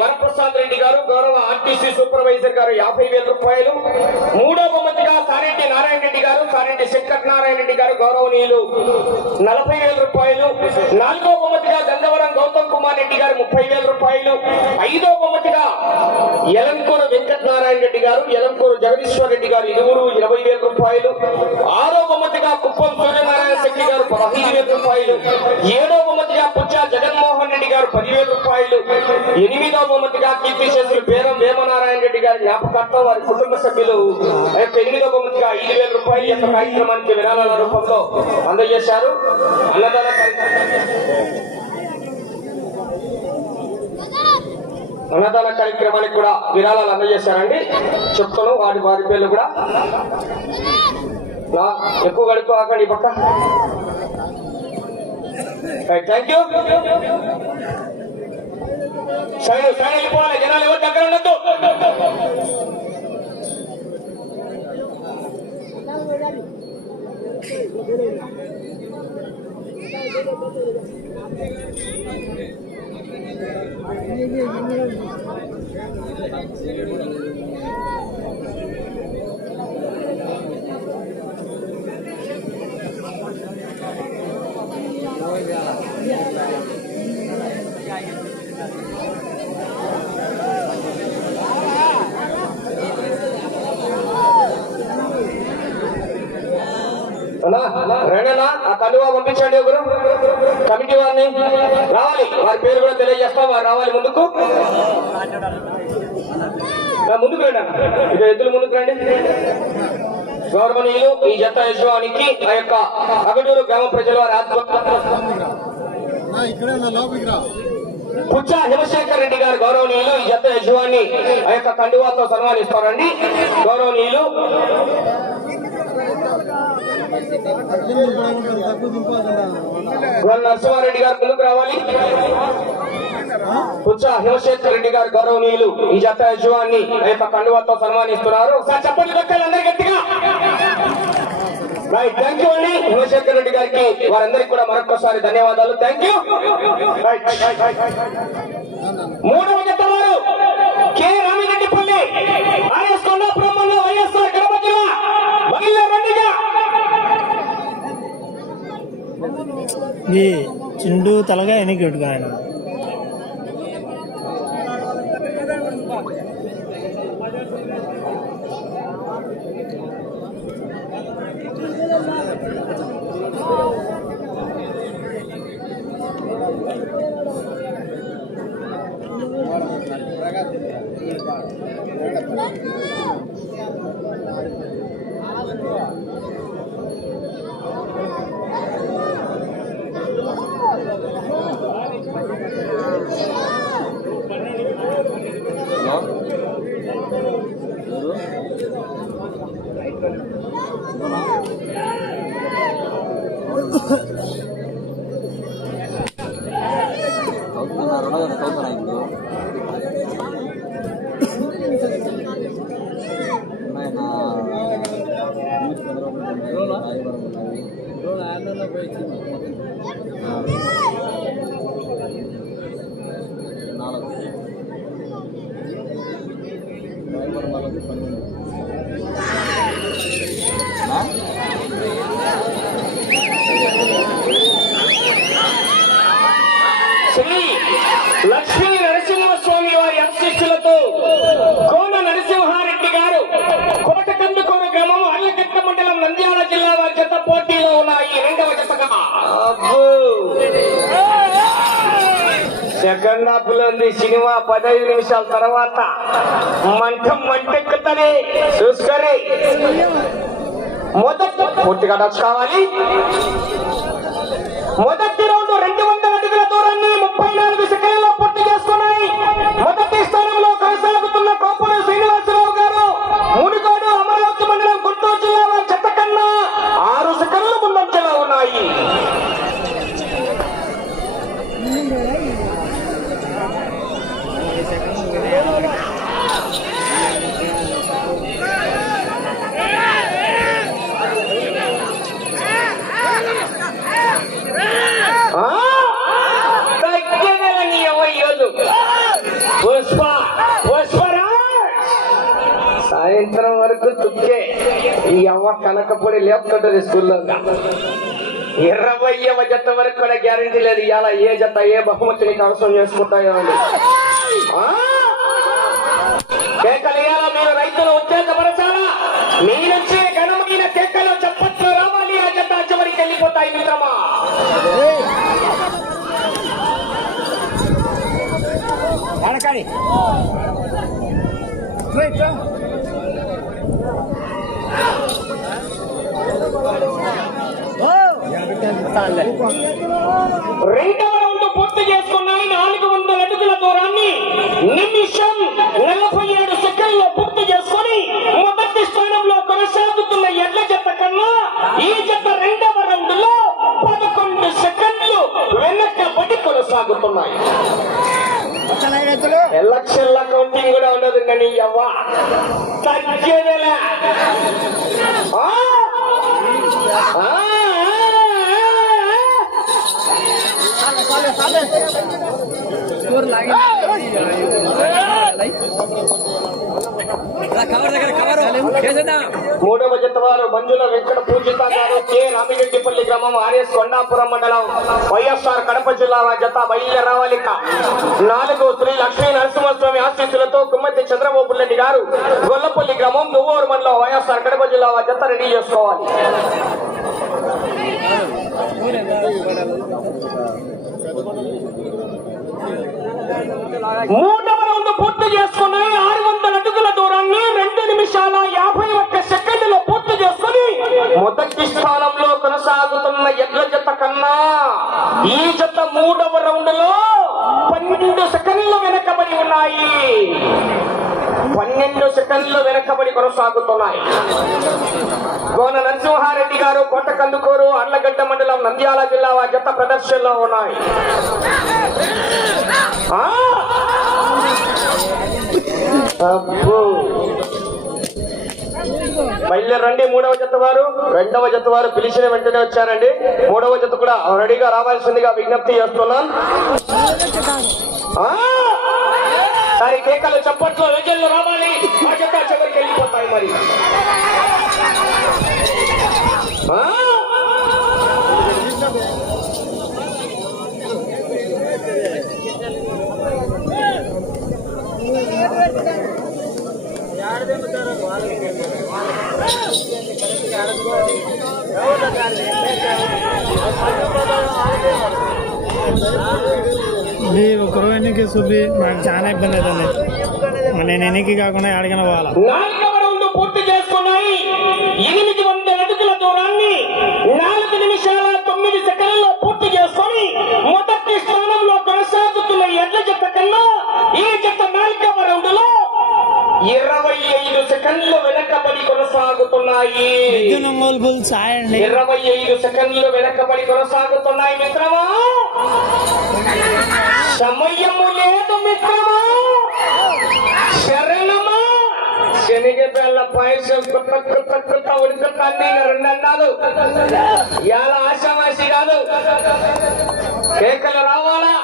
వరప్రసాద్ రెడ్డి గారు గౌరవ RTC supervisor గారు యాభై వేల రూపాయలు. మూడో బహుమతిగా సారెడ్డి నారాయణ రెడ్డి గారు సారెడ్డి శంకర్ నారాయణ రెడ్డి గారు గౌరవనీయులు నలభై వేల రూపాయలు. నాలుగో బహుమతిగా పోలవరం గౌతమ్ కుమార్ రెడ్డి గారు ముప్పై వేల రూపాయలు. ఐదో బొమ్మటిగా ఎలంకూరు వెంకటనారాయణ రెడ్డి గారు ఎలంకూరు జగదీశ్వర్ రెడ్డి గారు ఇరువురు ఇరవై వేల రూపాయలు. ఆరో బొమ్మటిగా కుప్పం సూర్యనారాయణ శెట్టి గారు పదహైదు వేల రూపాయలు. ఏడో బొమ్మటిగా పుచ్చా జగన్మోహన్ రెడ్డి గారు పదివేల రూపాయలు. ఎనిమిదో బొమ్మటిగా కీర్తి చేతులు పేరం వేమనారాయణ రెడ్డి గారి జ్ఞాపకార్థం వారి కుటుంబ సభ్యులు. ఎనిమిదో బొమ్మటిగా ఐదు వేల రూపాయలు యొక్క కార్యక్రమానికి విరాళాల రూపంలో అందజేశారు. అన్నదాన అన్నదాన కార్యక్రమానికి కూడా విరాళాలు అందజేశారండి. చెప్తాను వారి వారి పేర్లు కూడా. నా ఎక్కువ గడుపు ఆకండి పక్క. థ్యాంక్ యూ సరే సరే వెళ్ళిపోవాలి జనాలు ఎవరు దగ్గర ఉండద్దు. ये ये ये రండన్నా ఆ కండువా పంపించండి ఒకరు. కమిటీ వారిని రావాలి. వారి పేరు కూడా తెలియజేస్తాం. వారు రావాలి ముందుకు. ముందుకు రండి. ఇక ఎద్దులు ముందుకు రండి. గౌరవనీయులు ఈ జత యజమానికి ఆ యొక్క అగడూరు గ్రామ ప్రజల వారి ఆత్మ పుచ్చ హిమశేఖర్ రెడ్డి గారు గౌరవనీయులు ఈ జత యజమాని ఆ యొక్క కండువాతో సన్మానిస్తారండి. గౌరవనీయులు తక్కువ నరసింహారెడ్డి గారు ముందుకు రావాలి. పుచ్చ హిమశేఖర్ రెడ్డి గారు గౌరవనీయులు. ఈ జత యజమాన్ని ఆ యొక్క కండువాతో సన్మానిస్తున్నారు. ఒకసారి చెప్పండి దొక్కాలి అందరు గట్టిగా. రైట్ థ్యాంక్ యూ అండి. హిమశేఖర్ రెడ్డి గారికి వారందరికీ కూడా మరొకసారి ధన్యవాదాలు. థ్యాంక్ యూ మూడవ జత వారు కె రామిరెడ్డిపల్లి. ఆర్ఎస్ ఈ చిండు తలగా ఎనికి పెట్టుకో ఆయన. Não. సెకండ్ హాఫ్ సినిమా పదహైదు నిమిషాల తర్వాత మంటం మంటెక్కుతుంది చూసుకొని మొదట పూర్తిగా నచ్చుకోవాలి మొదట లేపుతుంటది స్కూల్లో. ఇరవైవ జత వరకు కూడా గ్యారంటీ లేదు. ఇలా ఏ జత ఏ బహుమతిని కవసం చేసుకుంటాయో అని. కేకలు ఇయ్యాలా మీరు రైతులు ఉత్తేజపరచాలా? మీ నుంచే ఘనమైన కేకలు చప్పట్లు రావాలి. ఆ జత చివరికి వెళ్ళిపోతాయి మిత్రమా. రెండవ రౌండ్ పూర్తి చేసుకున్నాయి. నాలుగు వందల అడుగుల దూరాన్ని నిమిషం నలభై ఏడు సెకండ్లో పూర్తి చేసుకొని మొదటి స్థానంలో కొనసాగుతున్న ఎడ్ల జత కన్నా ఈ జత రెండవ రౌండ్లో పదకొండు సెకండ్లు వెనకబడి కొనసాగుతున్నాయి. ఎలక్షన్ల కౌంటింగ్ కూడా ఉండదు కానీ అవ్వా తగ్గేదేలే. మూడవ జత వారు మంజుల వెంకట పూజిత గారు కె. రామిరెడ్డిపల్లి గ్రామం ఆర్ఎస్ కొండాపురం మండలం వైఎస్ఆర్ కడప జిల్లా జత బయలుదేరవాలిక నాలుగు శ్రీ లక్ష్మీ నరసింహస్వామి ఆశీస్సులతో కుమ్మతి చంద్రబాబు రెడ్డి గారు గొల్లపల్లి గ్రామం నువ్వూరు మండలం వైఎస్ఆర్ కడప జిల్లా జత రెడీ చేసుకోవాలి. మూడవ రౌండ్ పూర్తి చేసుకుని ఆరు వందల అడుగుల దూరాన్ని రెండు నిమిషాల యాభై ఒక్క సెకండ్లో పూర్తి చేసుకుని మొదటి స్థానంలో కొనసాగుతున్న ఎడ్ల జత కన్నా ఈ జత మూడవ రౌండ్లో పన్నెండు సెకండ్లు వెనకబడి ఉన్నాయి. పన్నెండు సెకండ్లు వెనకబడి కొనసాగుతున్నాయి. గోన నరసింహారెడ్డి గారు కోట కందుకూరు అర్లగడ్డ మండలం నంద్యాల జిల్లా జత ప్రదర్శనలో ఉన్నాయి. ఆ? రండి మూడవ జత వారు. రెండవ జత వారు పిలిచిన వెంటనే వచ్చారండి. మూడవ జత కూడా రెడీగా రావాల్సిందిగా విజ్ఞప్తి చేస్తున్నాం. సరే కేకలు చప్పట్లో వెజల్లో రావాలి. ఆ జత చివరికి వెళ్ళిపోతాయి మరి. ఇది ఒకరు ఎన్నికి చూపి మాకు చాలా ఇబ్బంది అవుతుంది. నేను ఎన్నికి కాకుండా ఎక్కడికైనా పోవాలా? పూర్తి చేసుకున్నాయి. ఎనిమిది వందల అడుగుల దూరాన్ని నాలుగు నిమిషాల తొమ్మిది సెకండ్లలో పూర్తి చేసుకొని మొదటి స్థానంలో కొనసాగుతున్న ఎడ్ల జత కన్నా ఈ జత నాలుగవ రౌండ్లో ఇరవై ఐదు సెకండ్లు వెనకబడి కొనసాగుతున్నాయి. ఇరవై ఐదు సెకండ్లు వెనకబడి కొనసాగుతున్నాయి మిత్రమా? సమయము లేదు మిత్రమా? శరణమా? శనగపిల్ల పాయసం కొత్త కొత్త కొత్త ఉడుకుతాన్ని రెండు అన్నాలు ఇవాళ ఆశామాసి కాదు. కేకలు రావాలా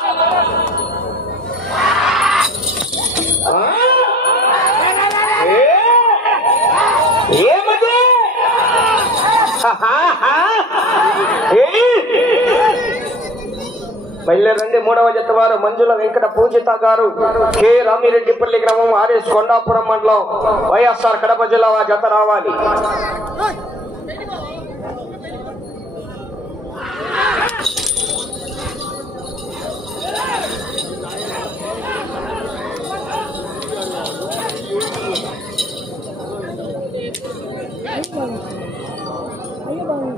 ఆ? ఏ? ఏమది బయలుదేరండి. మూడవ జత వారు మంజుల వెంకట పూజిత గారు. కె. రామిరెడ్డిపల్లి గ్రామం ఆర్ఎస్ కొండాపురం మండలం వైఎస్ఆర్ కడప జిల్లా జత రావాలి.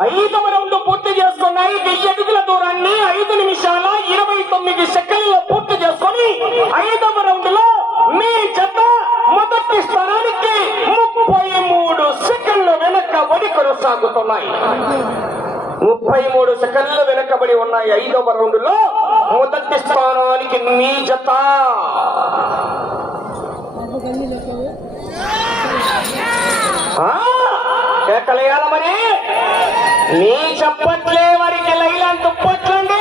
ఐదవ రౌండ్ పూర్తి చేసుకున్నాయి వెయ్యి అడుగుల దూరాన్ని ఐదు నిమిషాల ఇరవై తొమ్మిది సెకండ్లలో పూర్తి చేసుకొని ఐదవ రౌండ్లో మీ జత మొదటి స్థానానికి ముప్పై మూడు సెకండ్లు వెనకబడి కొనసాగుతున్నాయి. ముప్పై మూడు సెకండ్లు వెనకబడి ఉన్నాయి ఐదవ రౌండ్లో మొదటి స్థానానికి మీ జత. ఆ, మరి? నీ చప్పట్లే వారికి లైలా దుప్పట్లండి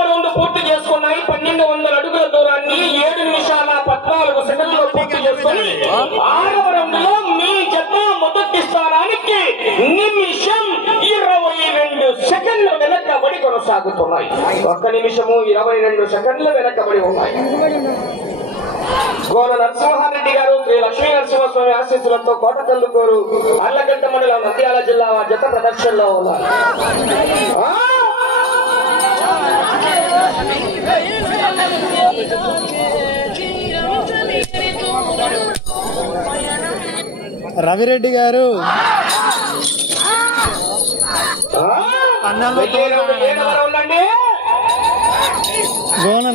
రౌండ్ పూర్తి చేసుకున్నాయి పన్నెండు వందల అడుగుల దూరాన్ని ఏడు నిమిషాల పద్నాలుగు సెకండ్లు పూర్తి చేసుకుని ఆరవ రౌండ్లో మీ జత మొదటి స్థానానికి నిమిషం ఇరవై రెండు సెకండ్లు వెనకబడి కొనసాగుతున్నాయి. ఒక్క నిమిషము ఇరవై రెండు సెకండ్లు వెనకబడి ఉన్నాయి. గోన నరసింహారెడ్డి గారు లక్ష్మీ నరసింహస్వామి ఆశీస్సులతో కోటకల్లుకోరు అర్లగడ్డ మండలం నంద్యాల జిల్లా జత ప్రదర్శనలో ఉన్నారు! రవిరెడ్డి గారు? అన్నంలో అండి గోన.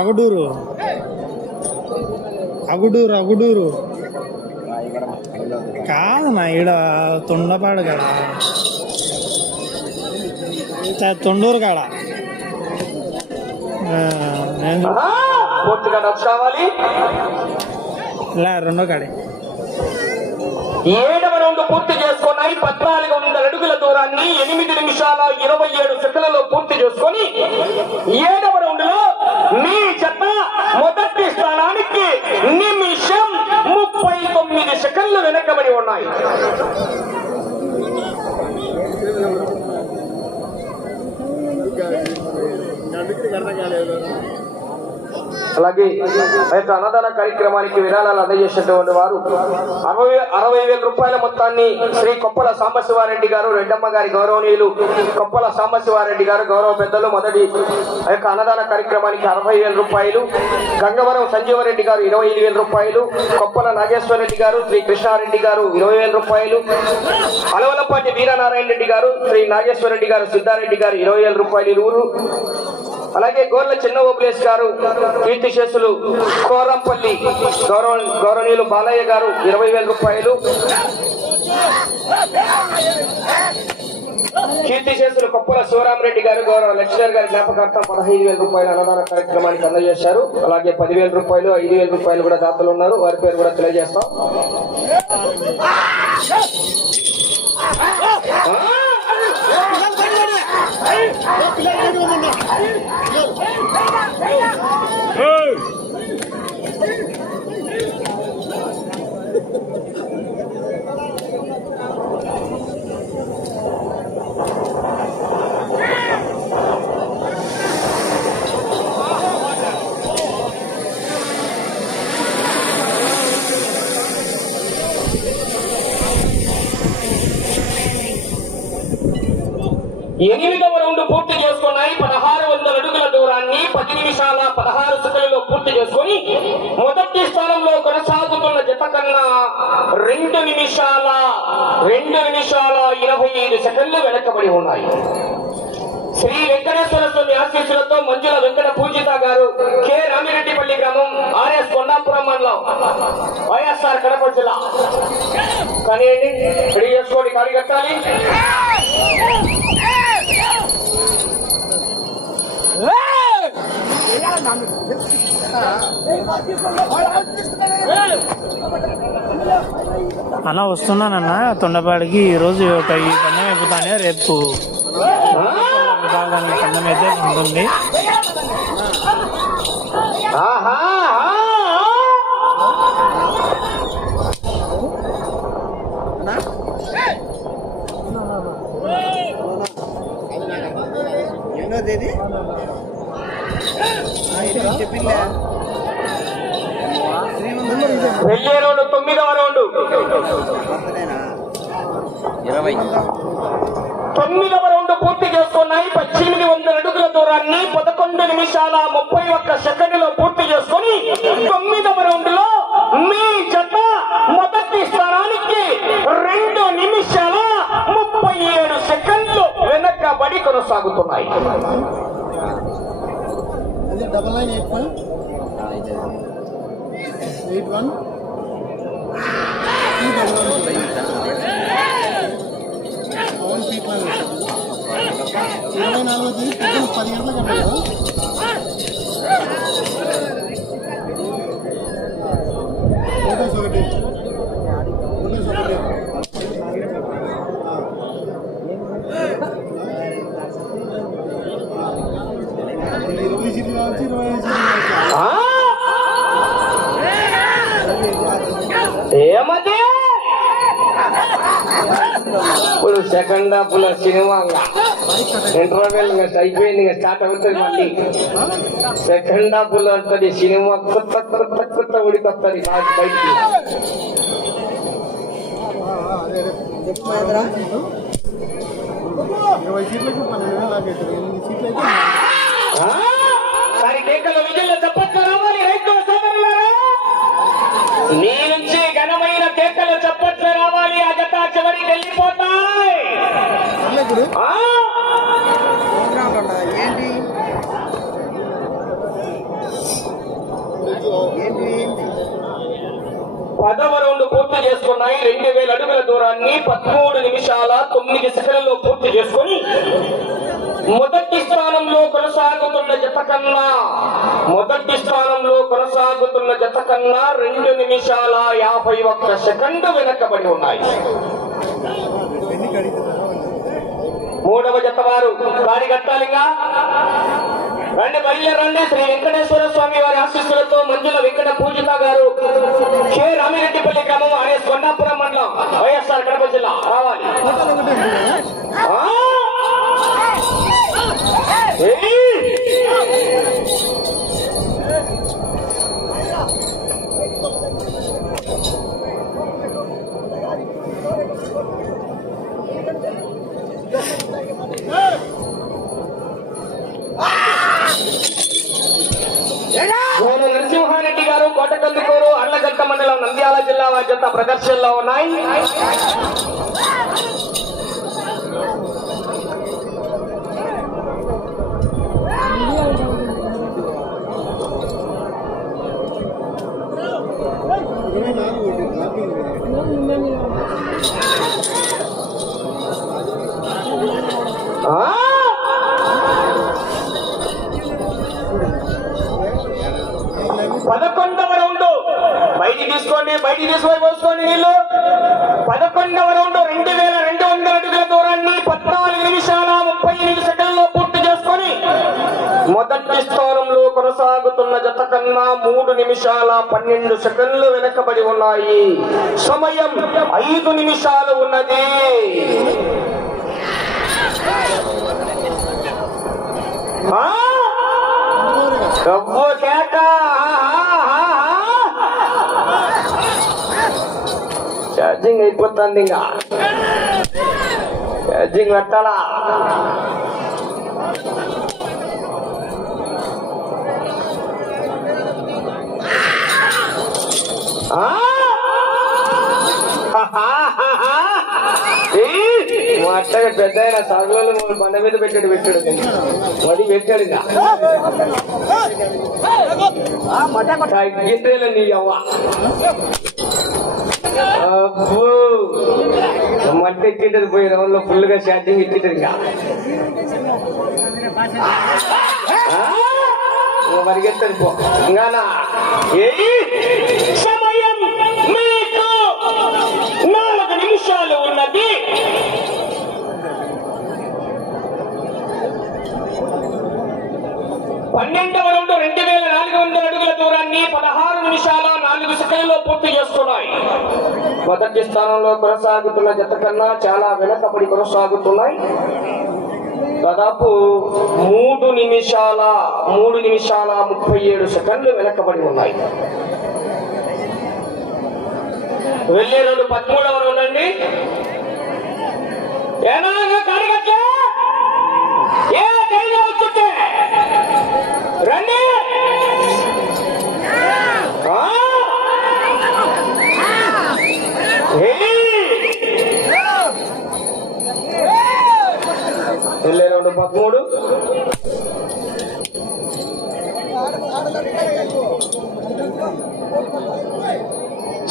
అగుడూరు. అగుడూరు అగుడూరు. కాదు నా ఈడ తొండపాడు కాడ. తొండూరు కాడ. ఇలా రెండో కాడే. ఏడవ రౌండ్ పూర్తి చేసుకున్నాయి పద్నాలుగు వందల అడుగుల దూరాన్ని ఎనిమిది నిమిషాల ఇరవై ఏడు సెకండ్లలో పూర్తి చేసుకొని ఏడవ మీ జత మొదటి స్థానానికి నిమిషం ముప్పై తొమ్మిది సెకండ్లు వెనకబడి ఉన్నాయి అలాగే ఆ యొక్క అన్నదాన కార్యక్రమానికి విరాళాలు అందజేసినటువంటి వారు అరవై అరవై వేల రూపాయల మొత్తాన్ని శ్రీ కొప్పల సాంబశివారెడ్డి గారు రెడ్డమ్మ గారి గౌరవనీయులు కొప్పల సాంబశివారెడ్డి గారు గౌరవ పెద్దలు మొదటి ఆ యొక్క అన్నదాన కార్యక్రమానికి అరవై వేల రూపాయలు గంగవరం సంజీవరెడ్డి గారు ఇరవై ఐదు వేల రూపాయలు కొప్పల నాగేశ్వరరెడ్డి గారు శ్రీ కృష్ణారెడ్డి గారు ఇరవై వేల రూపాయలు అలవలపాటి వీరనారాయణ రెడ్డి గారు శ్రీ నాగేశ్వరరెడ్డి గారు సిద్ధారెడ్డి గారు ఇరవై వేల రూపాయలు ఇరువురు అలాగే గోర్ల చిన్న ఓపులేస్ గారు కీర్తిశేషులు కోరంపల్లి గౌరవ గౌరవనీయులు బాలయ్య గారు ఇరవై వేల రూపాయలు. కీర్తి చేసిన కొప్పల శివరామరెడ్డి గారు గౌరవ లక్ష్మణ్ గారి జ్ఞాపకార్థం పదహైదు వేల రూపాయల అన్నదాన కార్యక్రమానికి అందజేశారు. అలాగే పదివేల రూపాయలు ఐదు వేల రూపాయలు కూడా దాతలు ఉన్నారు. వారి పేరు కూడా తెలియజేస్తాం. Hey! ఎనిమిదవ రౌండ్ పూర్తి చేసుకున్నాయి. పదహారు వందల అడుగుల దూరాన్ని పది నిమిషాల పదహారు సెకండ్లో పూర్తి చేసుకొని మొదటి స్థానంలో కొనసాగుతున్న జత కన్నా రెండు నిమిషాల రెండు నిమిషాల ఇరవై ఐదు సెకండ్లు వెనకబడి ఉన్నాయి. శ్రీ వెంకటేశ్వర స్వామి ఆశీస్సులతో మంజుల వెంకట పూజిత గారు కె రామిరెడ్డిపల్లి గ్రామం ఆర్ఎస్ కొండాపురం మండలం వైఎస్ఆర్ కడప జిల్లా. కానీ రెడీ చేసుకోండి కట్టాలి. అన్న వస్తున్నానన్న తొండపాడికి ఈరోజు ఒక ఈ పందెం అయిపోతానే రేపు. విభాగానికి పందెం అయితే ఉంటుంది. ఆహా వెళ్ళే రౌండ్ తొమ్మిదవ రౌండ్. ఇరవై. తొమ్మిదవ రౌండ్ పూర్తి చేసుకున్నాయి. పద్దెనిమిది వందల అడుగుల దూరాన్ని పదకొండు నిమిషాల ముప్పై ఒక్క సెకండ్లో పూర్తి చేసుకొని తొమ్మిదవ రౌండ్లో మీ జత మొదటి స్థానానికి రెండు నిమిషాల ముప్పై ఏడు సెకండ్లు వెనకబడి కొనసాగుతున్నాయి. అది double nine eight one eight one three double one Pawan పీట్ వన్ ఇరవై నాలుగో తేదీ పది గంటలకు ఇప్పుడు సెకండ్ హాఫ్లో సినిమా ఇంటర్వెల్ అయిపోయింది స్టార్ట్ అవుతుంది మళ్ళీ. సెకండ్ హాఫ్లో ఉంటుంది సినిమా కొత్త కొత్త కొత్త ఉడికొస్తుంది నాకు బయటికి. ఇరవై సీట్లకు పన్నెండు వేలు దాకా అవుతుంది ఎనిమిది సీట్లు అయితే ఆ? దాని కేకలు విజయంలో చప్పట్లు రావాలి రైతు సోదరులారా? నీ నుంచి ఘనమైన కేకలు చప్పట్లు రావాలి. ఆ జత చివరికి వెళ్ళిపోతాయి? ఏంటి? పదవ రౌండ్ పూర్తి చేసుకున్నాయి. రెండు వేల అడుగుల దూరాన్ని పదమూడు నిమిషాల తొమ్మిది సెకండ్లలో పూర్తి చేసుకొని మొదటి స్థానంలో కొనసాగుతున్న జత కన్నా మొదటి స్థానంలో కొనసాగుతున్న జత కన్నా రెండు నిమిషాల యాభై ఒక్క సెకండ్ వెనకబడి ఉన్నాయి. మూడవ జత వారు దాడి కట్టాలిగా. రండి బయలుదేరండి శ్రీ వెంకటేశ్వర స్వామి వారి ఆశీస్సులతో మంజుల వెంకట పూజిత గారు కె. రామిరెడ్డిపల్లి గ్రామం అనే కొండాపురం మండలం వైఎస్ఆర్ కడప జిల్లా రావాలి ఫోటోలు ఒకటే ఉంటుంది కదా ఆ? ఏయ్! గోలు నరసింహారెడ్డి గారు కోటకందుకూరు అర్లగంట మండలం నంద్యాల జిల్లా వారి జత ప్రదర్శనలో ఉన్నాయి. పదకొండవ రౌండ్. బయటికి తీసుకోండి బయటికి తీసుకొని పోసుకోండి నీళ్ళు పదకొండవ రౌండ్ రెండు వేల రెండు వందల అడుగుల దూరాన్ని మొదటి స్థానంలో కొనసాగుతున్న జత కన్నా మూడు నిమిషాల పన్నెండు సెకండ్లు వెనకబడి ఉన్నాయి. సమయం ఐదు నిమిషాలు ఉన్నది. ఆ? కేక. ఛార్జింగ్ అయిపోతుంది ఇంకా. ఛార్జింగ్ పెట్టాలా? మా అత్తగా పెద్ద ఆయన సగలలో బండ మీద పెట్టాడు పెట్టాడు. మడి పెట్టాడు ఇంకా. నీ అవ్వ అబ్బో! మట్టి ఎక్కింటది పోయి రౌండ్లో ఫుల్గా ఛార్జింగ్ ఎక్కింటది ఇంకా. ఆ? ఇంకా పన్నెండవ రెండు రెండు వేల నాలుగు వందల అడుగుల దూరాన్ని పదహారు నిమిషాల నాలుగు సెకండ్లో పూర్తి చేస్తున్నాయి. మొదటి స్థానంలో కొనసాగుతున్న జత కన్నా చాలా వెనకబడి కొనసాగుతున్నాయి. దాదాపు మూడు నిమిషాల మూడు నిమిషాల ముప్పై ఏడు సెకండ్లు వెనకబడి ఉన్నాయి. వెళ్ళే రెండు పదమూడవ ఉండండి అండి. ఏనా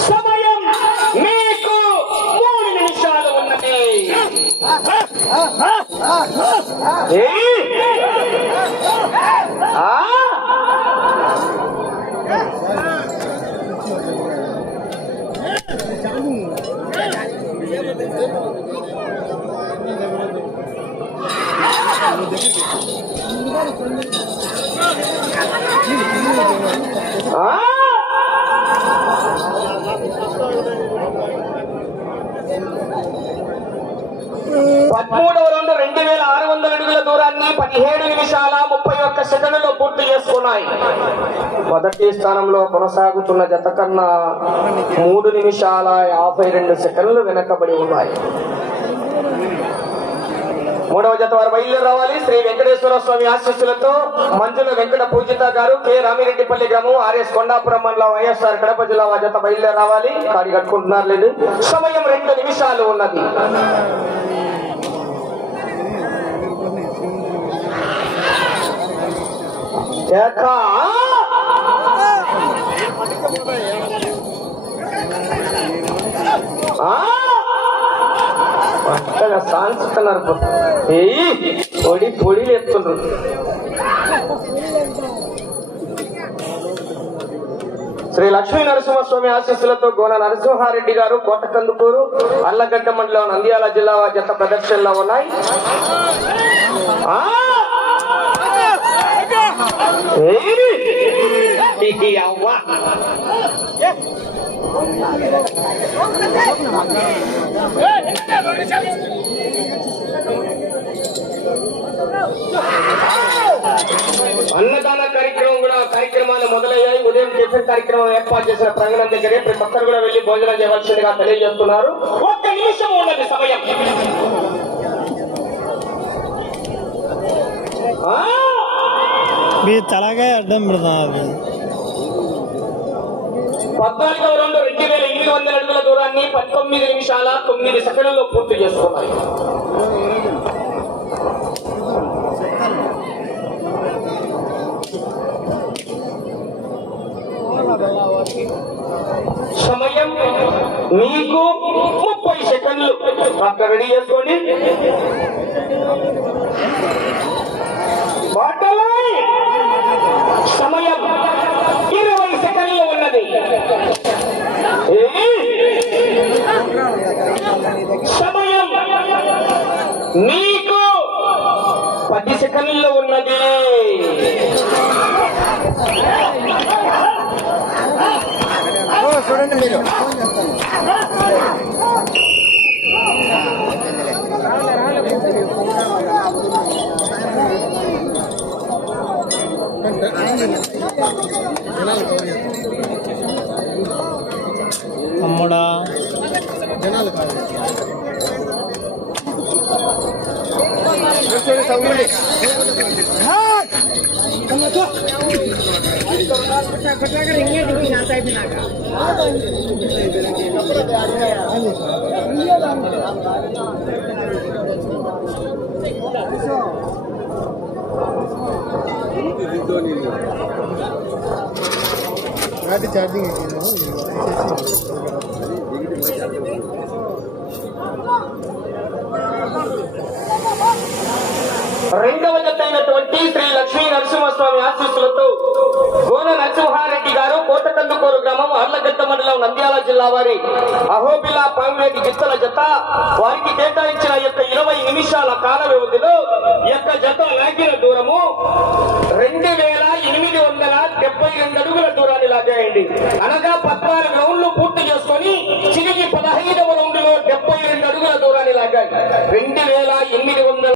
సమయం మీకు మూడు నిమిషాలు ఉన్నది ఏయ్! ఆ? పదమూడవ రెండు రెండు వేల ఆరు వందల అడుగుల దూరాన్ని పదిహేడు నిమిషాల ముప్పై ఒక్క సెకండ్లో పూర్తి చేసుకున్నాయి. మొదటి స్థానంలో కొనసాగుతున్న జత కన్నా మూడు నిమిషాల యాభై రెండు సెకండ్లు వెనకబడి ఉన్నాయి. మూడవ జత వారు బయలుదేరి రావాలి శ్రీ వెంకటేశ్వర స్వామి ఆశీస్సులతో మంజుల వెంకట పూజిత గారు కె. రామిరెడ్డిపల్లి గ్రామం ఆర్ఎస్ కొండాపురం మండలం వైఎస్ఆర్ కడప జిల్లా వారి జత బయలుదేరి రావాలి కాడి కట్టుకుంటున్నారు లేదు. సమయం రెండు నిమిషాలు ఉన్నది. ఏకా? ఆ? సాంగ్స్ ఇస్తున్నారు ఏయి పొడి పొడి ఎత్తుండ్రు శ్రీ లక్ష్మీ నరసింహస్వామి ఆశీస్సులతో గోన నరసింహారెడ్డి గారు కోటకందుకూరు అల్లగడ్డ మండలం నంద్యాల జిల్లా జత ప్రదర్శనలో ఉన్నాయి. అవ్వ. అన్నదాన కార్యక్రమం కూడా కార్యక్రమాలు మొదలయ్యాయి. ఉదయం టిఫిన్ కార్యక్రమం ఏర్పాటు చేసిన ప్రాంగణం దగ్గరే ప్రతి ఒక్కరు కూడా వెళ్ళి భోజనం చేయవలసిందిగా తెలియజేస్తున్నారు. ఒక్క నిమిషం ఉన్నది సమయం. తలకాయ అడ్డం పెడుతున్నారు పద్నాలుగవ రెండు రెండు వేల ఎనిమిది వందల అడుగుల దూరాన్ని పంతొమ్మిది నిమిషాల తొమ్మిది సెకండ్లలో పూర్తి చేసుకున్నాయి సమయం మీకు ముప్పై సెకండ్లు. అక్కడ రెడీ చేసుకోండి. సమయం ఇరవై సెకండ్లు ఉన్నది. సమయం మీకు పది సెకండ్లు ఉన్నది. చూడండి మీరు అమ్ముడా జనాలు కాదు బ్యాటరీ ಚಾರ್ಜಿಂಗ್ రెండవ జత అయినటువంటి శ్రీ లక్ష్మీ నరసింహస్వామి ఆశీస్సులతో గోన నరసింహ అర్లగడ్డ మండలం నంద్యాల జిల్లా వారి అహోబిలా పాంవేటి గిత్తల జత. వారికి కేటాయించిన యొక్క ఇరవై నిమిషాల కాల వ్యవధిలో యొక్క జత లాగిన దూరము రెండు వేల ఎనిమిది వందల డెబ్బై రెండు అడుగుల దూరాన్ని లాగాయండి. అనగా పద్నాలుగు రౌండ్లు పూర్తి చేసుకొని చిరిగి పదహైదవ రౌండ్లో డెబ్బై రెండు అడుగుల దూరాన్ని లాగాయి. రెండు వేల ఎనిమిది వందల